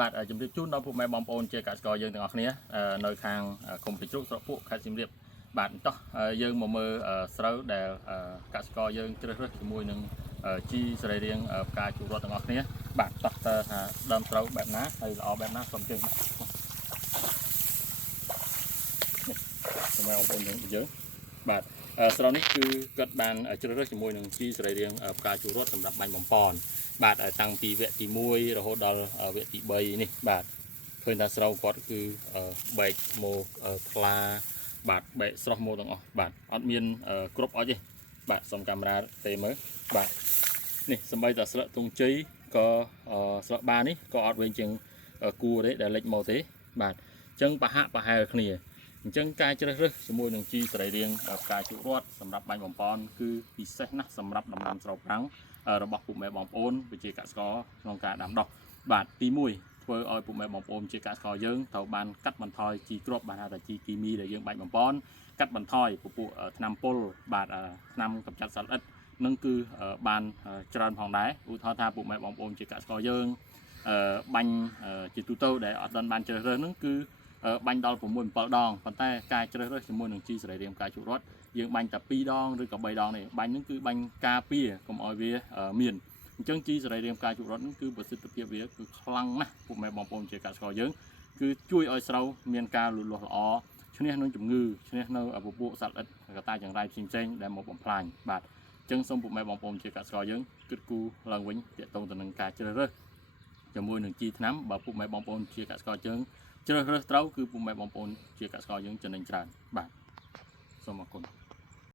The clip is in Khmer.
បាទជំរាបជូនដល់ពុកម៉ែបងប្អូនជាកសិករយើងទាំងអស់គ្នានៅខាងឃុំពេជ្រស្រកពួកខេត្តសៀមរាបបាទតោះយើងមកមើលស្រូវដែលកសិករយើងជ្រើសរើសជាមួយនឹងជីសរីរាង្គផ្កាជូររត់ទាំងអស់គ្នាបាទតោះតើថាដើមស្រូវបែបណាហើយល្អបែបណាសូមជើងពុកម៉ែបងប្អូនយើងបាទស្រូវនេះគឺគាត់បានជ្រើសរើសជាមួយនឹងជីសរីរាង្គផ្កាជូររត់សម្រាប់បាញ់បំពន់បាទតាំងពីវគ្គទី1រហូតដល់វគ្គទី3នេះបាទឃើញថាស្រូវគាត់គឺបែកមកថ្លាបាទបែកស្រស់មកទាំងអស់បាទអត់មានគ្រប់អុចទេបាទសុំកាមេរ៉ាទេមើលបាទនេះសម្បីតែស្លឹកទងជ័យក៏ស្លឹកបានេះក៏អត់វិញជាងគួរទេដែលលេចមកទេបាទអញ្ចឹងប្រហាក់ប្រហែលគ្នាអញ្ចឹងការជ្រើសរើសជាមួយនឹងជីសរីរាង្គផ្កាជក់រត់សម្រាប់បាញ់បំពន់គឺពិសេសណាស់សម្រាប់ដំណាំស្រូវប្រាំងរបស់ពុកម៉ែបងប្អូនវិជាកសិករក្នុងការដាំដុះបាទទី1ធ្វើឲ្យពុកម៉ែបងប្អូនជាកសិករយើងត្រូវបានកាត់បន្ថយជីគ្រាប់បាទហៅថាជីគីមីដែលយើងបាញ់បំពន់កាត់បន្ថយពពួកថ្នាំពុលបាទថ្នាំកម្ចាត់សត្វល្អិតនឹងគឺបានច្រើនផងដែរឧទាហរណ៍ថាពុកម៉ែបងប្អូនជាកសិករយើងបាញ់ជាទូទៅដែលអត់បានជ្រើសរើសនឹងគឺបាញ់ដល់6 7ដងប៉ុន្តែការជ្រើសរើសជាមួយនឹងជីសរីរាង្គផ្កាជក់រត់យើងបាញ់តែ2ដងឬក៏3ដងនេះបាញ់នឹងគឺបាញ់ការពារកុំឲ្យវាមានអញ្ចឹងជីសរីរាង្គផ្កាជក់រត់នឹងគឺប្រសិទ្ធភាពវាគឺខ្លាំងណាស់ពុកម៉ែបងប្អូនជាកសិករយើងគឺជួយឲ្យស្រូវមានការលូតលាស់ល្អឈ្នះនឹងជំងឺឈ្នះនៅពពួកសត្វល្អិតកត្តាចង្រៃផ្សេងៗដែលមកបំផ្លាញបាទអញ្ចឹងសូមពុកម៉ែបងប្អូនជាកសិករយើងគិតគូរឡើងវិញទាក់ទងទៅនឹងការជ្រើសរើសជាមួយនឹងជីថ្នាំបើពុកម៉ែបងប្អូនជាកសិករយើងជ្រើសរើសត្រូវគឺពុកម៉ែបងប្អូនជាកសិករយើងចំណេញច្រើនបាទសូមអរគុណ